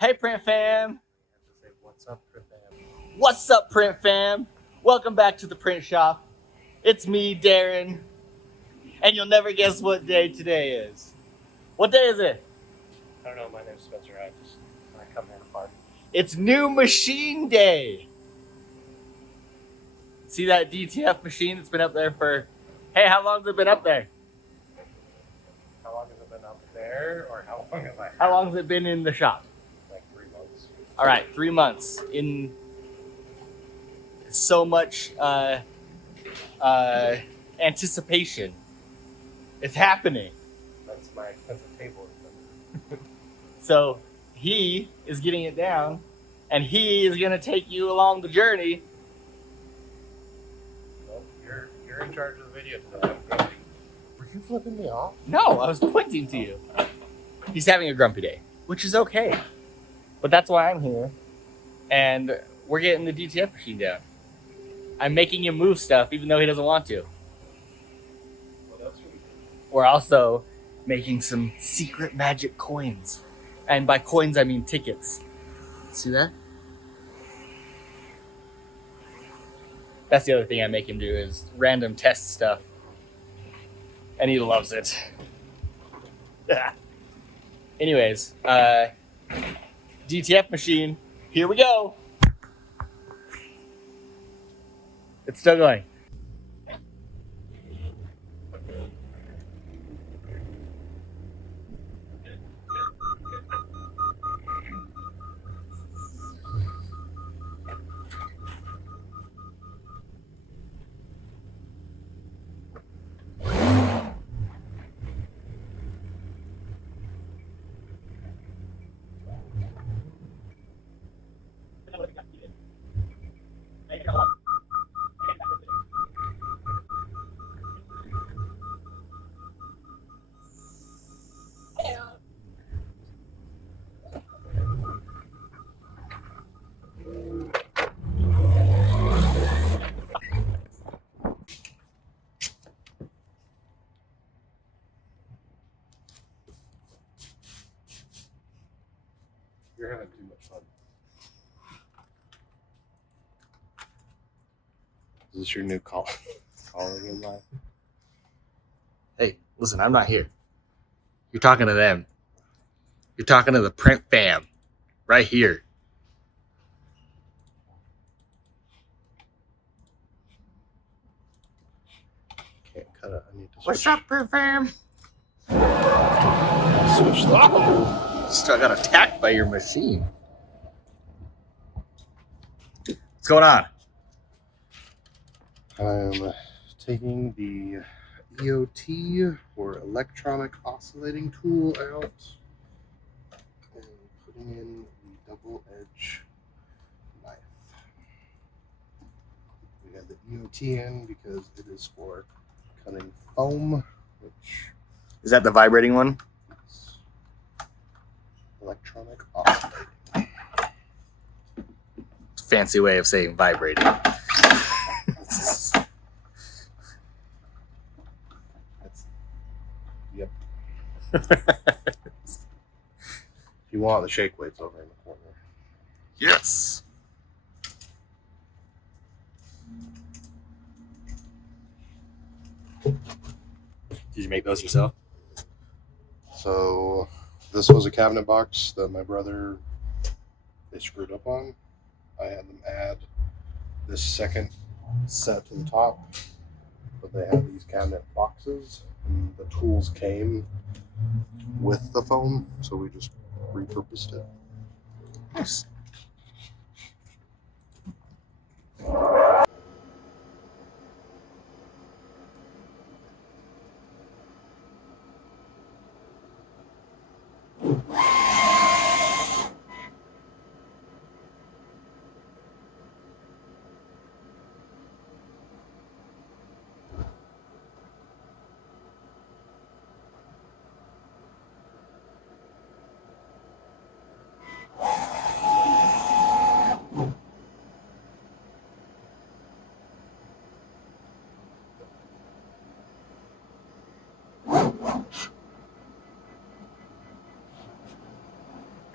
Hey, Print Fam. What's up, Print Fam? What's up, Print Fam? Welcome back to the Print Shop. It's me, Darren, and you'll never guess what day today is. What day is it? I don't know. My name's Spencer. I come in apart. It's New Machine Day. See that DTF machine that's been up there for, hey, how long has it been up there? How long has it been up there, or how long have I? How long has it been in the shop? Like 3 months. All right, 3 months. In so much anticipation. It's happening. That's my expensive table. So he is getting it down, and he is going to take you along the journey. Well, you're in charge of the video today. Were you flipping me off? No, I was pointing to you. He's having a grumpy day, which is okay. But that's why I'm here, and we're getting the DTF machine down. I'm making him move stuff even though he doesn't want to. What else are we doing? We're also making some secret magic coins. And by coins, I mean tickets. See that? That's the other thing I make him do is random test stuff. And he loves it. Anyways, DTF machine, here we go. It's still going. You're having too much fun. Is this your new calling in life? Hey, listen, I'm not here. You're talking to them. You're talking to the Print Fam. Right here. Can't cut it. I need to switch. What's up, Print Fam? Switch the Still got attacked by your machine. What's going on? I'm taking the EOT, or electronic oscillating tool, out and putting in the double edge knife. We got the EOT in because it is for cutting foam, which Is that the vibrating one? is electronic oscillating. Fancy way of saying vibrating. Yep. If you want, the shake weight's over in the corner. Yes. Did you make those yourself? So this was a cabinet box that my brother, they screwed up on. I had them add this second set to the top, but they have these cabinet boxes, and the tools came with the foam, so we just repurposed it. Nice.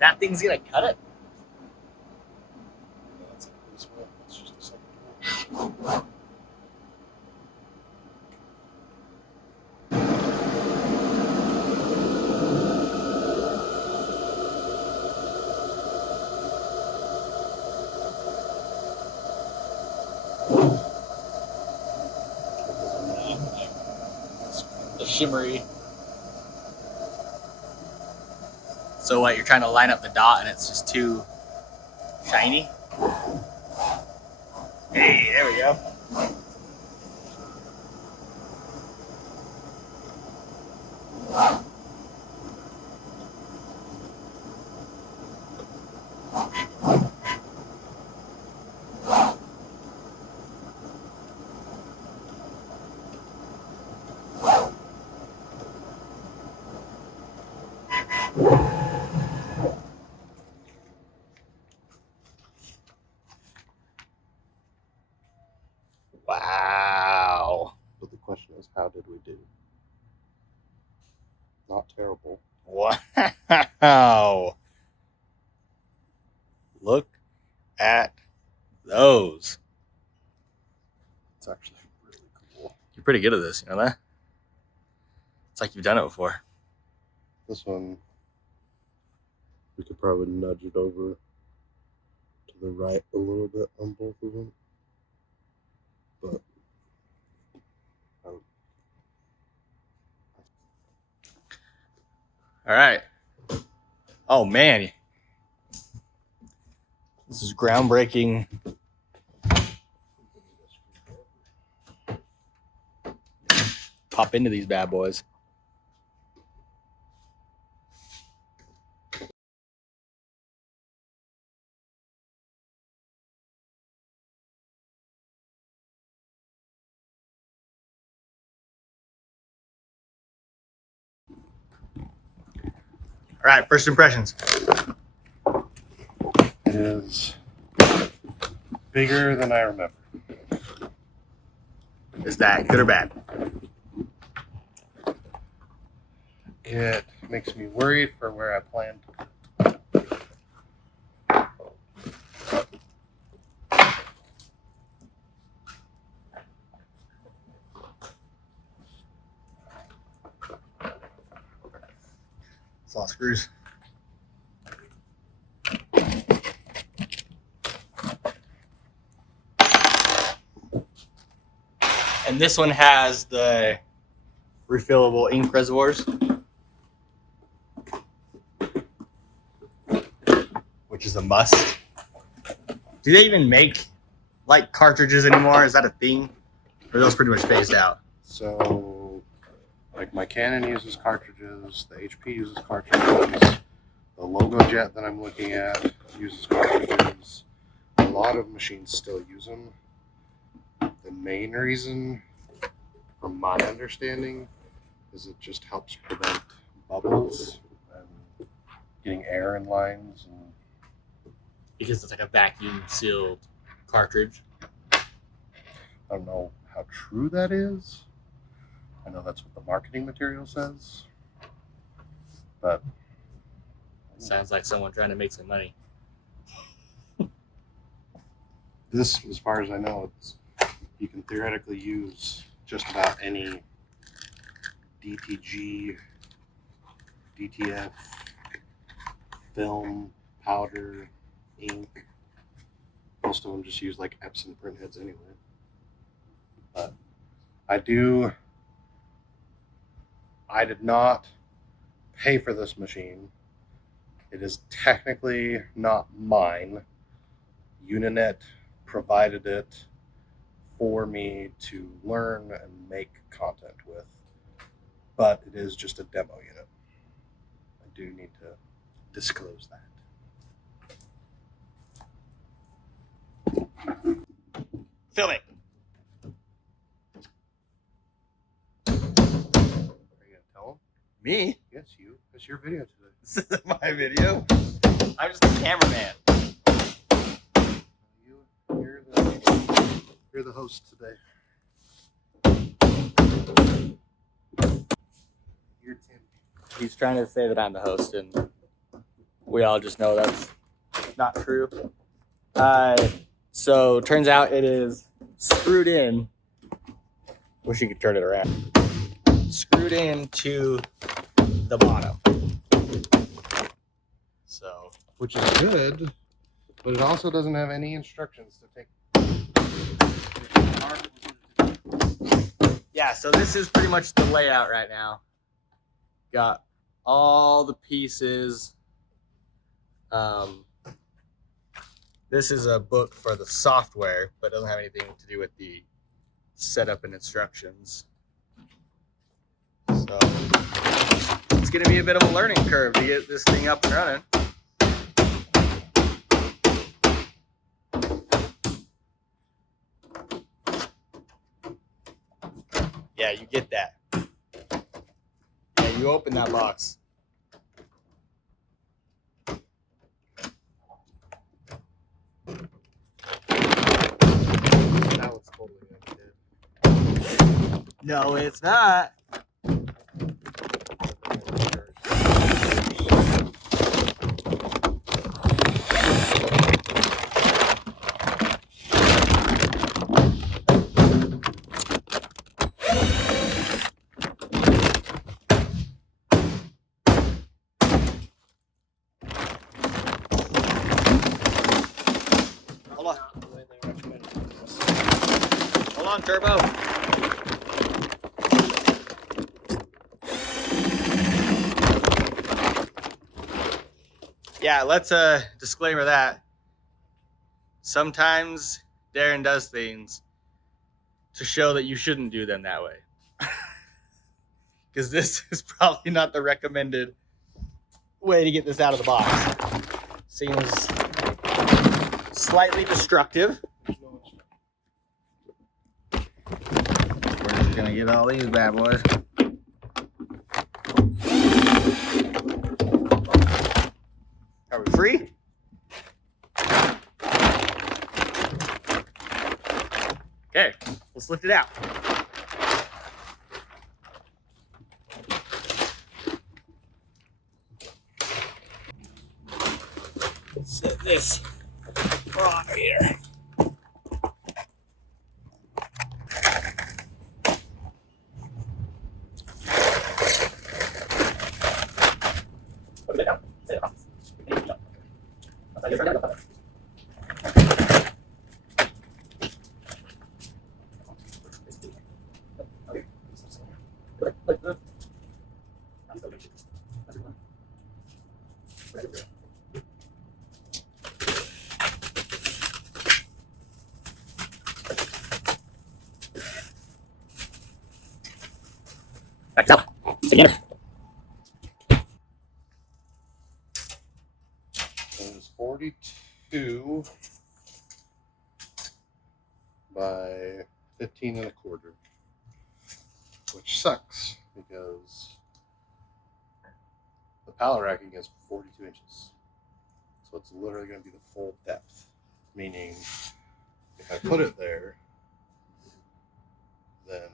That thing's gonna cut it. That's this one. It's just a second. The shimmery. So what, you're trying to line up the dot and it's just too shiny? Hey, there we go. Wow. But the question is, how did we do? Not terrible. Wow. Look at those. It's actually really cool. You're pretty good at this, you know that? It's like you've done it before. This one, we could probably nudge it over to the right a little bit on both of them. But All right. Oh, man. This is groundbreaking. Pop into these bad boys. All right, first impressions. it is bigger than I remember. Is that good or bad? It makes me worried for where I planned. It's a lot of screws. And this one has the refillable ink reservoirs, which is a must. Do they even make like cartridges anymore? Is that a thing? Or are those pretty much phased out? So, like my Canon uses cartridges, the HP uses cartridges, the Logo Jet that I'm looking at uses cartridges. A lot of machines still use them. The main reason, from my understanding, is it just helps prevent bubbles and getting air in lines. And Because it's like a vacuum sealed cartridge. I don't know how true that is. I know that's what the marketing material says. But Sounds like someone trying to make some money. this, as far as I know, you can theoretically use just about any DTG, DTF, film, powder, ink. Most of them just use like Epson printheads anyway. But I did not pay for this machine. It is technically not mine. Uninet provided it for me to learn and make content with, but it is just a demo unit. I do need to disclose that. Film it. Are you gonna tell them? Me? Yes, you. It's your video today. This isn't my video. I'm just a cameraman. You're the host today. You're Tim. He's trying to say that I'm the host, and we all just know that's not true. So turns out it is screwed in. Wish you could turn it around. Screwed into the bottom. So, which is good, but it also doesn't have any instructions to take. Yeah, so this is pretty much the layout right now. Got all the pieces. This is a book for the software, but it doesn't have anything to do with the setup and instructions. So it's going to be a bit of a learning curve to get this thing up and running. Yeah, you get that. Yeah, you open that box. That was totally empty. No, it's not. Hold on, Turbo. Yeah, let's disclaimer that. Sometimes Darren does things to show that you shouldn't do them that way. Because this is probably not the recommended way to get this out of the box. Seems slightly destructive. We're just gonna get all these bad boys. Are we free? Okay, let's lift it out. Set this right here. Back up. Together. It was 42 by 15 and a quarter, which sucks because the pallet racking is 42 inches. So it's literally going to be the full depth, meaning if I put it there, then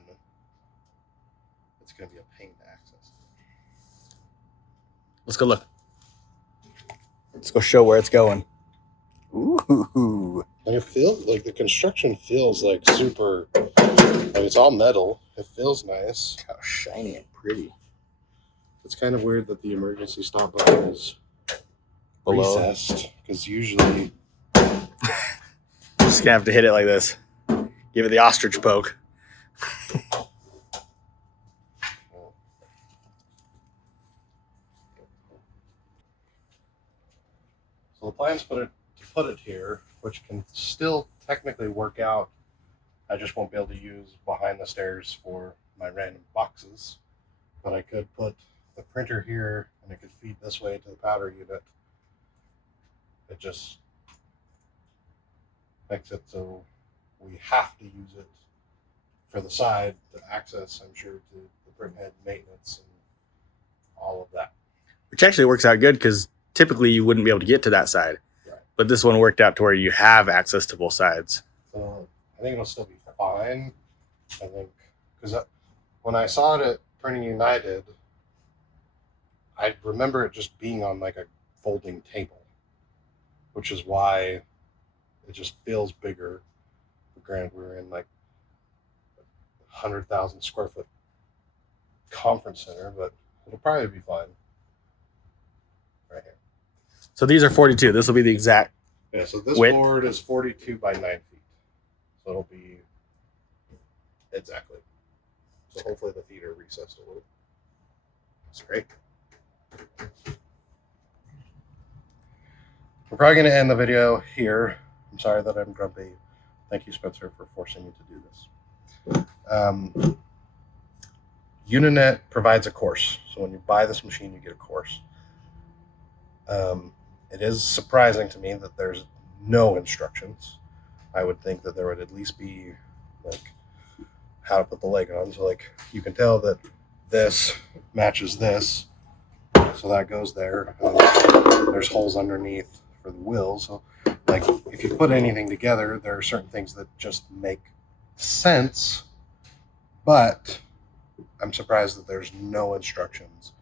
it's going to be a pain to access. Let's go look. Let's go show where it's going. Ooh. And it feels like the construction feels like super, like it's all metal. It feels nice. How shiny and pretty. It's kind of weird that the emergency stop button is Below. recessed, because usually Just gonna have to hit it like this. Give it the ostrich poke. So the plan's to put it here, which can still technically work out. I just won't be able to use behind the stairs for my random boxes. But I could put the printer here, and it could feed this way to the powder unit. It just makes it so we have to use it for the side to access, I'm sure, to the printhead maintenance and all of that. Which actually works out good because typically you wouldn't be able to get to that side. Right. But this one worked out to where you have access to both sides. So I think it'll still be fine. I think because when I saw it at Printing United, I remember it just being on like a folding table, which is why it just feels bigger. But granted, we're in like 100,000 square foot conference center, but it'll probably be fine. Right here. So these are 42. This will be the exact. Yeah, so this width. board is 42 by 9 feet. So it'll be exactly. So hopefully the feet are recessed a little. That's great. We're probably going to end the video here. I'm sorry that I'm grumpy. Thank you, Spencer, for forcing me to do this. Uninet provides a course. So when you buy this machine, you get a course. It is surprising to me that there's no instructions. I would think that there would at least be like how to put the leg on. So like you can tell that this matches this. So that goes there. There's holes underneath for the wheel. So like if you put anything together, there are certain things that just make sense. But I'm surprised that there's no instructions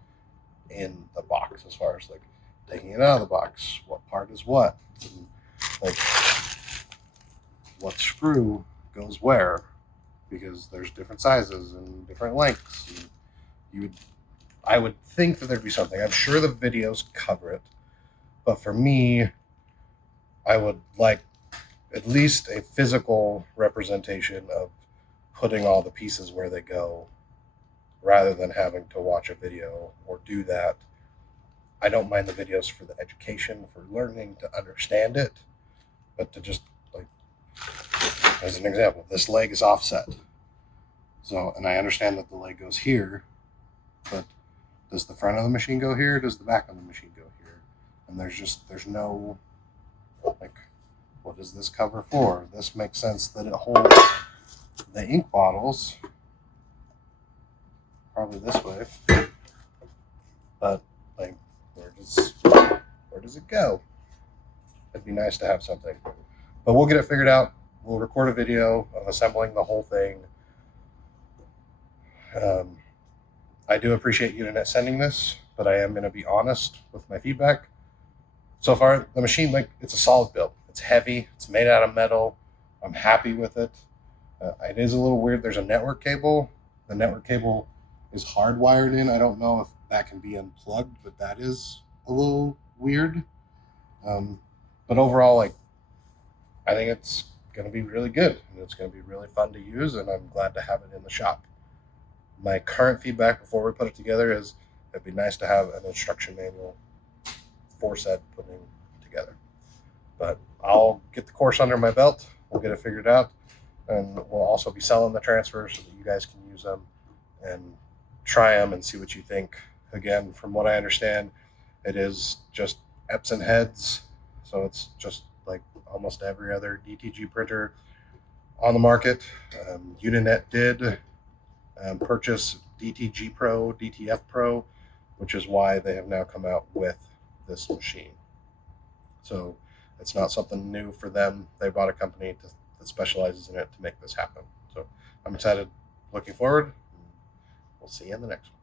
in the box as far as like taking it out of the box, what part is what, and like what screw goes where, because there's different sizes and different lengths. And I would think that there'd be something. I'm sure the videos cover it, but for me, I would like at least a physical representation of putting all the pieces where they go, rather than having to watch a video or do that. I don't mind the videos for the education, for learning to understand it, but to just like, as an example, this leg is offset. So, and I understand that the leg goes here, but does the front of the machine go here? Does the back of the machine go here? And there's no, like, what is this cover for? This makes sense that it holds the ink bottles probably this way, but like, where does it go? It'd be nice to have something, but we'll get it figured out. We'll record a video of assembling the whole thing. I do appreciate Uninet sending this, but I am going to be honest with my feedback. So far, the machine, like, it's a solid build. It's heavy. It's made out of metal. I'm happy with it. It is a little weird. There's a network cable. The network cable is hardwired in. I don't know if that can be unplugged, but that is a little weird. But overall, like, I think it's going to be really good, and it's going to be really fun to use, and I'm glad to have it in the shop. My current feedback before we put it together is it'd be nice to have an instruction manual for set putting together. But I'll get the course under my belt. We'll get it figured out, and we'll also be selling the transfers so that you guys can use them and try them and see what you think. Again, from what I understand, it is just Epson heads, so it's just like almost every other DTG printer on the market. Uninet did purchase DTG Pro, DTF Pro, which is why they have now come out with this machine. So it's not something new for them. They bought a company that specializes in it to make this happen. So I'm excited, looking forward. We'll see you in the next one.